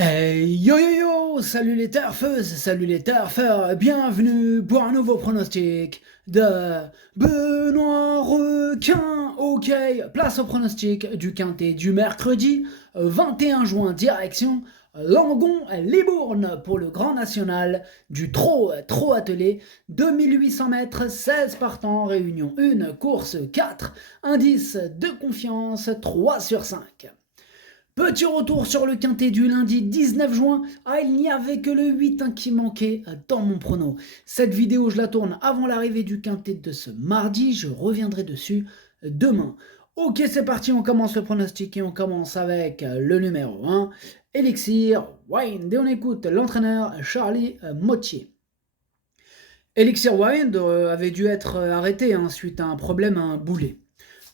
Yo yo yo, salut les turfeuses, salut les turfeurs, bienvenue pour un nouveau pronostic de Benoît Requin. Ok, place au pronostic du quintet du mercredi 21 juin, direction Langon-Libourne pour le Grand National du trot attelé, 2800 mètres, 16 partants, réunion 1, course 4, indice de confiance 3 sur 5. Petit retour sur le quintet du lundi 19 juin. Ah, il n'y avait que le 8 qui manquait dans mon prono. Cette vidéo, je la tourne avant l'arrivée du quintet de ce mardi. Je reviendrai dessus demain. Ok, c'est parti, on commence le pronostic et on commence avec le numéro 1, Elixir Wine. Et on écoute l'entraîneur Charlie Mottier. Elixir Wine avait dû être arrêté suite à un problème à un boulet.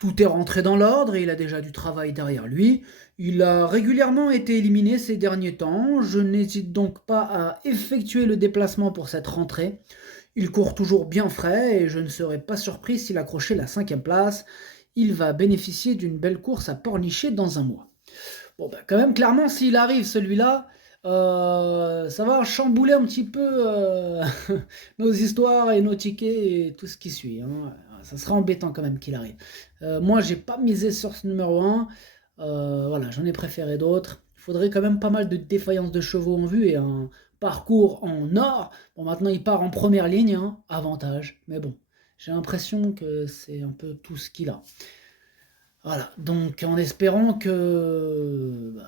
Tout est rentré dans l'ordre et il a déjà du travail derrière lui. Il a régulièrement été éliminé ces derniers temps. Je n'hésite donc pas à effectuer le déplacement pour cette rentrée. Il court toujours bien frais et je ne serais pas surpris s'il accrochait la 5e place. Il va bénéficier d'une belle course à pornicher dans un mois. Bon, bah, quand même, clairement, s'il arrive celui-là, ça va chambouler un petit peu nos histoires et nos tickets et tout ce qui suit. Ça sera embêtant quand même qu'il arrive. Moi, j'ai pas misé sur ce numéro 1. Voilà, j'en ai préféré d'autres. Il faudrait quand même pas mal de défaillances de chevaux en vue et un parcours en or. Bon, maintenant, il part en première ligne, avantage. Mais bon, j'ai l'impression que c'est un peu tout ce qu'il a. Voilà, donc en espérant qu'il ne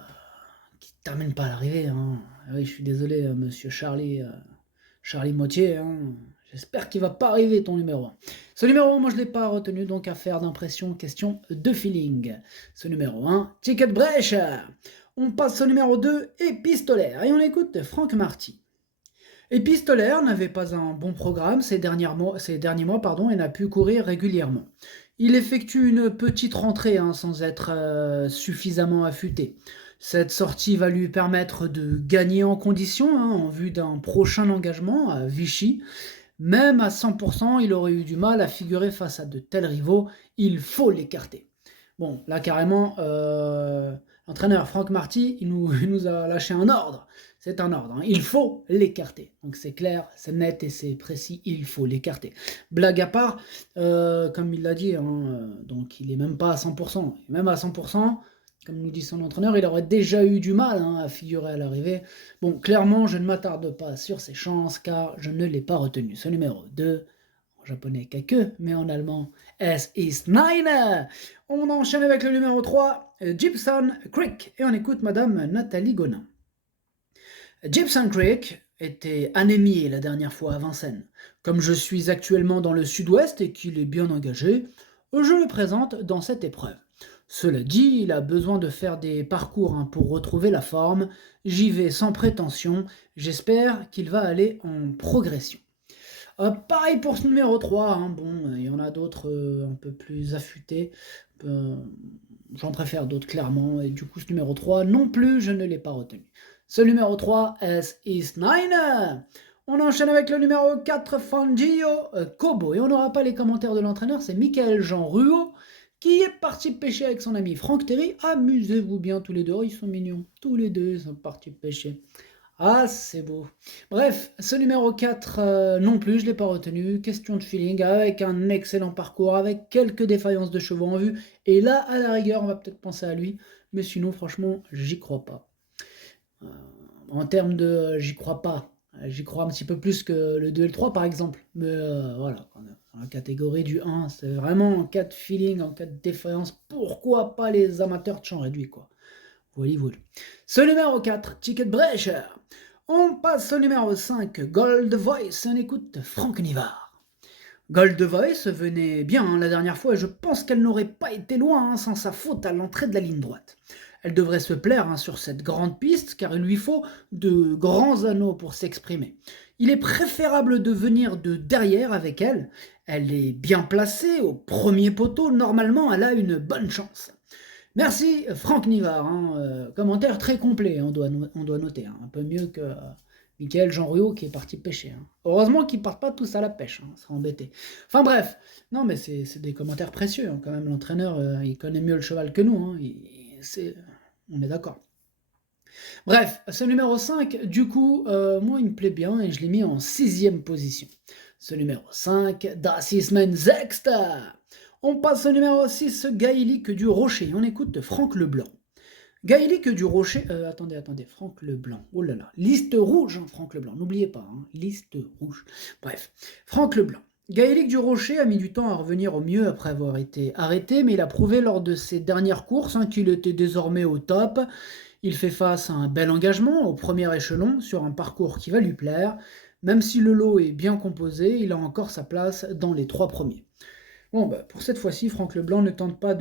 termine pas à l'arrivée. Ah oui, je suis désolé, monsieur Charlie Mottier. J'espère qu'il va pas arriver ton numéro 1. Ce numéro 1, moi je ne l'ai pas retenu, donc affaire d'impression, question de feeling. Ce numéro 1, Ticket Brèche. On passe au numéro 2, Épistolaire, et on écoute Franck Marty. Épistolaire n'avait pas un bon programme ces derniers mois, et n'a pu courir régulièrement. Il effectue une petite rentrée sans être suffisamment affûté. Cette sortie va lui permettre de gagner en condition en vue d'un prochain engagement à Vichy. Même à 100%, il aurait eu du mal à figurer face à de tels rivaux. Il faut l'écarter. Bon, là carrément, l'entraîneur Franck Marty, il nous a lâché un ordre. C'est un ordre. Il faut l'écarter. Donc c'est clair, c'est net et c'est précis. Il faut l'écarter. Blague à part, comme il l'a dit, donc il est même pas à 100%. Et même à 100%, comme nous dit son entraîneur, il aurait déjà eu du mal à figurer à l'arrivée. Bon, clairement, je ne m'attarde pas sur ses chances car je ne l'ai pas retenu. Ce numéro 2, en japonais Kake, mais en allemand S is 9. On enchaîne avec le numéro 3, Gibson Creek, et on écoute Madame Nathalie Gonin. Gibson Creek était anémié la dernière fois à Vincennes. Comme je suis actuellement dans le sud-ouest et qu'il est bien engagé, je le présente dans cette épreuve. Cela dit, il a besoin de faire des parcours pour retrouver la forme. J'y vais sans prétention. J'espère qu'il va aller en progression. Pareil pour ce numéro 3. Bon, il y en a d'autres un peu plus affûtés. J'en préfère d'autres clairement. Et du coup, ce numéro 3, non plus, je ne l'ai pas retenu. Ce numéro 3, S is 9. On enchaîne avec le numéro 4, Fangio Kobo. Et on n'aura pas les commentaires de l'entraîneur, c'est Michael Jean Ruot qui est parti pêcher avec son ami Franck Terry. Amusez-vous bien tous les deux, ils sont mignons. Tous les deux, ils sont partis pêcher. Ah, c'est beau. Bref, ce numéro 4 non plus, je ne l'ai pas retenu. Question de feeling, avec un excellent parcours, avec quelques défaillances de chevaux en vue. Et là, à la rigueur, on va peut-être penser à lui. Mais sinon, franchement, j'y crois pas. En termes de j'y crois pas, j'y crois un petit peu plus que le 2 et le 3 par exemple. Mais voilà, dans la catégorie du 1, c'est vraiment en cas de feeling, en cas de défaillance, pourquoi pas les amateurs de champ réduit quoi. Voilà. Ce numéro 4, Ticket Brecher. On passe au numéro 5, Gold Voice, on écoute Franck Nivard. Gold Voice venait bien la dernière fois et je pense qu'elle n'aurait pas été loin sans sa faute à l'entrée de la ligne droite. Elle devrait se plaire sur cette grande piste car il lui faut de grands anneaux pour s'exprimer. Il est préférable de venir de derrière avec elle. Elle est bien placée au premier poteau, normalement elle a une bonne chance. Merci Franck Nivard, commentaire très complet, on doit noter, un peu mieux que Michael Jean Ruot qui est parti pêcher. Heureusement qu'ils partent pas tous à la pêche, ça serait embêté. Enfin bref, non mais c'est des commentaires précieux, quand même l'entraîneur il connaît mieux le cheval que nous, on est d'accord. Bref, ce numéro 5, du coup, moi, il me plaît bien et je l'ai mis en 6e position. Ce numéro 5, Das ist mein Sechster. On passe au numéro 6, Gaëlic du Rocher. On écoute Franck Leblanc. Gaëlic du Rocher, attendez, Franck Leblanc, oh là là, liste rouge, hein, Franck Leblanc, n'oubliez pas, hein, liste rouge. Bref, Franck Leblanc. Gaëlic du Rocher a mis du temps à revenir au mieux après avoir été arrêté, mais il a prouvé lors de ses dernières courses qu'il était désormais au top. Il fait face à un bel engagement au premier échelon sur un parcours qui va lui plaire. Même si le lot est bien composé, il a encore sa place dans les 3 premiers. Bon, bah, pour cette fois-ci, Franck Leblanc ne tente pas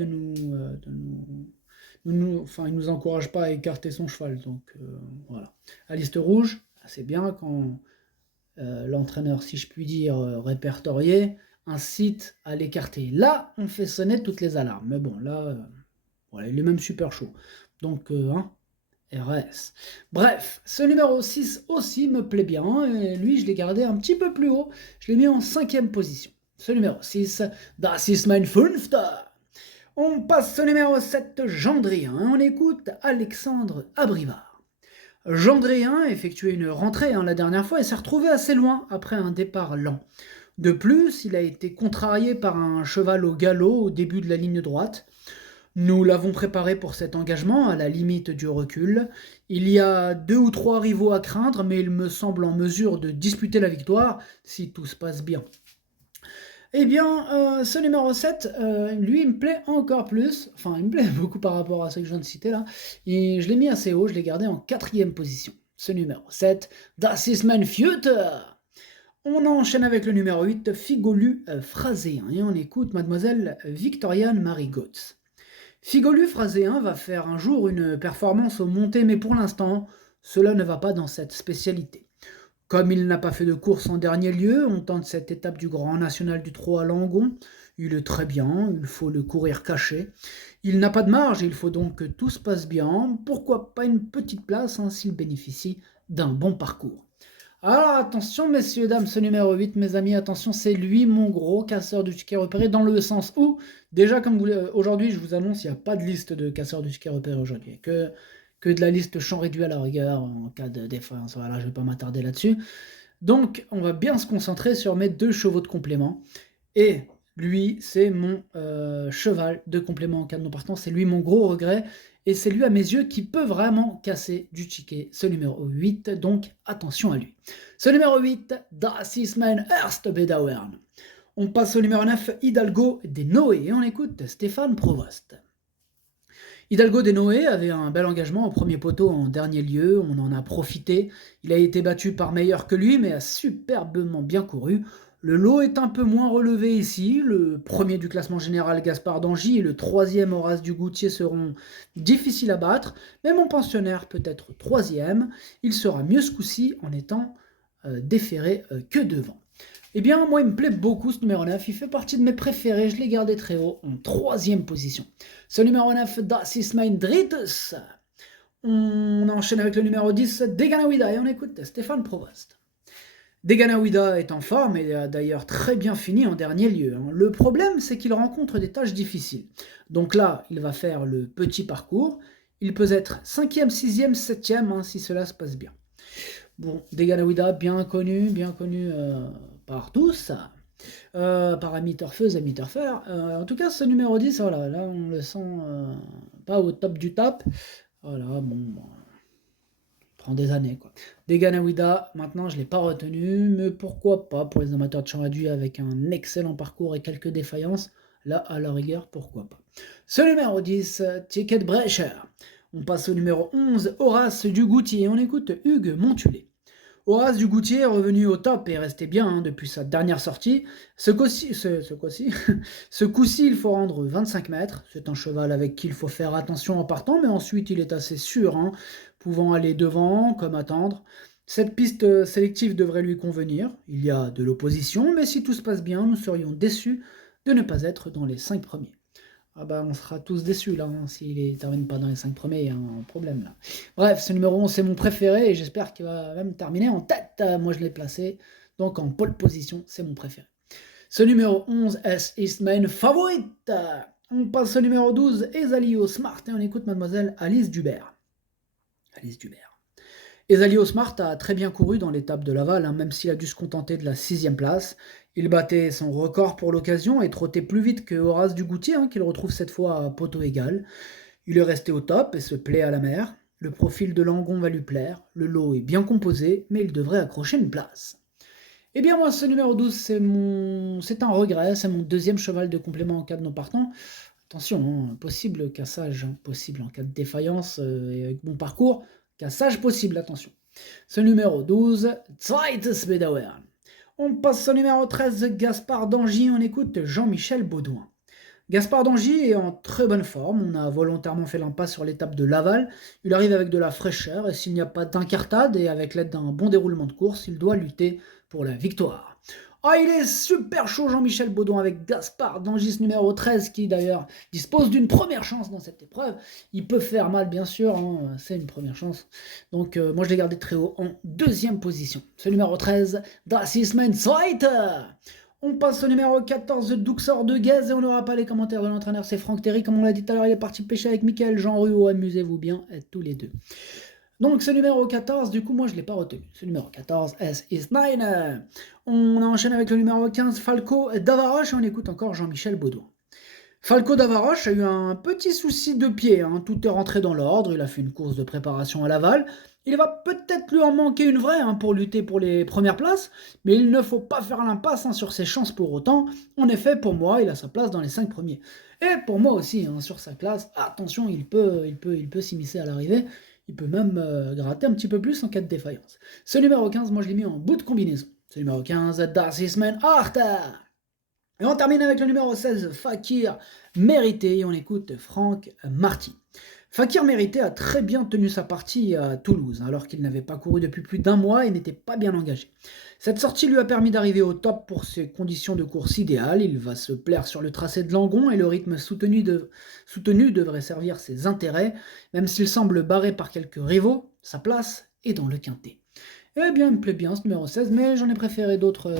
enfin, il nous encourage pas à écarter son cheval. Donc voilà. À liste rouge, c'est bien quand l'entraîneur, si je puis dire, répertorié, incite à l'écarter. Là, on fait sonner toutes les alarmes. Mais bon, là, voilà, il est même super chaud. Donc, RS. Bref, ce numéro 6 aussi me plaît bien, et lui, je l'ai gardé un petit peu plus haut. Je l'ai mis en 5e position. Ce numéro 6, Das ist mein Fünfter. On passe au numéro 7, Gendrien. On écoute Alexandre Abrivard. Gendrien effectuait une rentrée la dernière fois et s'est retrouvé assez loin après un départ lent. De plus, il a été contrarié par un cheval au galop au début de la ligne droite. Nous l'avons préparé pour cet engagement à la limite du recul. Il y a 2 ou 3 rivaux à craindre, mais il me semble en mesure de disputer la victoire si tout se passe bien. Eh bien, ce numéro 7, lui, il me plaît encore plus. Enfin, il me plaît beaucoup par rapport à ce que je viens de citer là. Et je l'ai mis assez haut, je l'ai gardé en 4e position. Ce numéro 7, Das ist mein Future. On enchaîne avec le numéro 8, Figolu Phraséen. Et on écoute Mademoiselle Victoriane Marie Gotz. Figolu Phraséen va faire un jour une performance au monté, mais pour l'instant, cela ne va pas dans cette spécialité. Comme il n'a pas fait de course en dernier lieu, on tente cette étape du Grand National du Trot à Langon. Il est très bien, il faut le courir caché. Il n'a pas de marge, il faut donc que tout se passe bien. Pourquoi pas une petite place s'il bénéficie d'un bon parcours. Alors attention messieurs, dames, ce numéro 8, mes amis, attention, c'est lui mon gros casseur du ticket repéré, dans le sens où, déjà comme aujourd'hui je vous annonce, il n'y a pas de liste de casseurs du ticket repéré aujourd'hui, que de la liste champ réduit à la rigueur en cas de défense. Voilà, je ne vais pas m'attarder là-dessus. Donc, on va bien se concentrer sur mes 2 chevaux de complément. Et lui, c'est mon cheval de complément en cas de non-partant. C'est lui mon gros regret. Et c'est lui, à mes yeux, qui peut vraiment casser du ticket. Ce numéro 8, donc attention à lui. Ce numéro 8, Das ist mein erster Bedauern. On passe au numéro 9, Hidalgo des Noé. Et on écoute Stéphane Provost. Hidalgo des Noé avait un bel engagement au premier poteau en dernier lieu, on en a profité. Il a été battu par meilleur que lui, mais a superbement bien couru. Le lot est un peu moins relevé ici. Le premier du classement général, Gaspard d'Angy, et le 3e, Horace Dugoutier, seront difficiles à battre, mais mon pensionnaire peut être 3e. Il sera mieux ce coup-ci en étant déféré que devant. Eh bien, moi, il me plaît beaucoup ce numéro 9. Il fait partie de mes préférés. Je l'ai gardé très haut, en 3e position. Ce numéro 9, Das ist mein drittes. On enchaîne avec le numéro 10, Deganawida. Et on écoute Stéphane Provost. Deganawida est en forme et a d'ailleurs très bien fini en dernier lieu. Le problème, c'est qu'il rencontre des tâches difficiles. Donc là, il va faire le petit parcours. Il peut être 5e, 6e, 7e, si cela se passe bien. Bon, Deganawida, bien connu par tous, par amis turfeuses, amis turfeurs. En tout cas, ce numéro 10, voilà, là on le sent pas au top du top. Voilà, bon, prend des années quoi. Deganawida, maintenant je ne l'ai pas retenu, mais pourquoi pas pour les amateurs de champ réduit avec un excellent parcours et quelques défaillances. Là, à la rigueur, pourquoi pas. Ce numéro 10, Ticket Brecher. On passe au numéro 11, Horace Dugoutier. On écoute Hugues Montulé. Horace Dugoutier est revenu au top et est resté bien depuis sa dernière sortie. Ce coup-ci, il faut rendre 25 mètres. C'est un cheval avec qui il faut faire attention en partant, mais ensuite il est assez sûr, pouvant aller devant comme attendre. Cette piste sélective devrait lui convenir. Il y a de l'opposition, mais si tout se passe bien, nous serions déçus de ne pas être dans les 5 premiers. Ah bah on sera tous déçus là, s'il ne termine pas dans les 5 premiers, il y a un problème là. Bref, ce numéro 11 c'est mon préféré et j'espère qu'il va même terminer en tête. Moi je l'ai placé, donc en pole position, c'est mon préféré. Ce numéro 11, es ist mein Favorit. On passe au numéro 12, Esalio Smart, et on écoute Mademoiselle Alice Dubert. Alice Dubert. Ezali Smart a très bien couru dans l'étape de Laval, hein, même s'il a dû se contenter de la 6e place. Il battait son record pour l'occasion et trottait plus vite que Horace Dugoutier, hein, qu'il retrouve cette fois à poteau égal. Il est resté au top et se plaît à la mer. Le profil de Langon va lui plaire, le lot est bien composé, mais il devrait accrocher une place. Eh bien moi, ce numéro 12, c'est un regret, c'est mon 2e cheval de complément en cas de non partant. Attention, hein, possible cassage, hein, possible en cas de défaillance et avec bon parcours, cassage possible, attention. Ce numéro 12, Zweites Bedauern. On passe au numéro 13, Gaspard d'Angy, on écoute Jean-Michel Baudouin. Gaspard d'Angy est en très bonne forme, on a volontairement fait l'impasse sur l'étape de Laval, il arrive avec de la fraîcheur et s'il n'y a pas d'incartade et avec l'aide d'un bon déroulement de course, il doit lutter pour la victoire. Ah, il est super chaud Jean-Michel Baudouin avec Gaspard d'Angis numéro 13 qui d'ailleurs dispose d'une première chance dans cette épreuve. Il peut faire mal bien sûr, hein, c'est une première chance. Donc moi je l'ai gardé très haut en 2e position. Ce numéro 13, Das ist mein Zweiter. On passe au numéro 14, Duxor de Guez et on n'aura pas les commentaires de l'entraîneur, c'est Franck Terry. Comme on l'a dit tout à l'heure, il est parti pêcher avec Mickaël Jean Ruot, amusez-vous bien tous les deux. Donc ce numéro 14, du coup moi je ne l'ai pas retenu. Ce numéro 14, S is 9. On enchaîne avec le numéro 15, Falco d'Avaroche, et on écoute encore Jean-Michel Baudouin. Falco d'Avaroche a eu un petit souci de pied, hein. Tout est rentré dans l'ordre, il a fait une course de préparation à Laval. Il va peut-être lui en manquer une vraie hein, pour lutter pour les premières places, mais il ne faut pas faire l'impasse hein, sur ses chances pour autant. En effet, pour moi, il a sa place dans les 5 premiers. Et pour moi aussi, hein, sur sa classe, attention, il peut s'immiscer à l'arrivée. Il peut même gratter un petit peu plus en cas de défaillance. Ce numéro 15, moi je l'ai mis en bout de combinaison. Ce numéro 15, Das ist mein Achter. Et on termine avec le numéro 16, Fakir Mérité, et on écoute Franck Marty. Fakir Mérité a très bien tenu sa partie à Toulouse, alors qu'il n'avait pas couru depuis plus d'1 mois et n'était pas bien engagé. Cette sortie lui a permis d'arriver au top pour ses conditions de course idéales. Il va se plaire sur le tracé de Langon et le rythme soutenu devrait servir ses intérêts. Même s'il semble barré par quelques rivaux, sa place est dans le quintet. Eh bien, il me plaît bien ce numéro 16, mais j'en ai préféré d'autres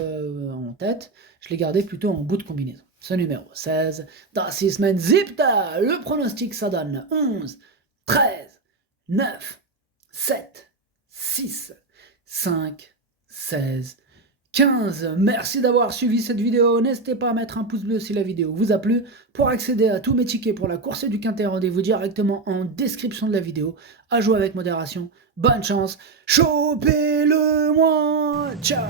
en tête. Je l'ai gardé plutôt en bout de combinaison. Ce numéro 16, Das ist mein Siebter. Le pronostic, ça donne 11, 13, 9, 7, 6, 5, 16, 15. Merci d'avoir suivi cette vidéo. N'hésitez pas à mettre un pouce bleu si la vidéo vous a plu. Pour accéder à tous mes tickets pour la course du Quintet, rendez-vous directement en description de la vidéo. À jouer avec modération. Bonne chance. Chopez-le-moi. Ciao.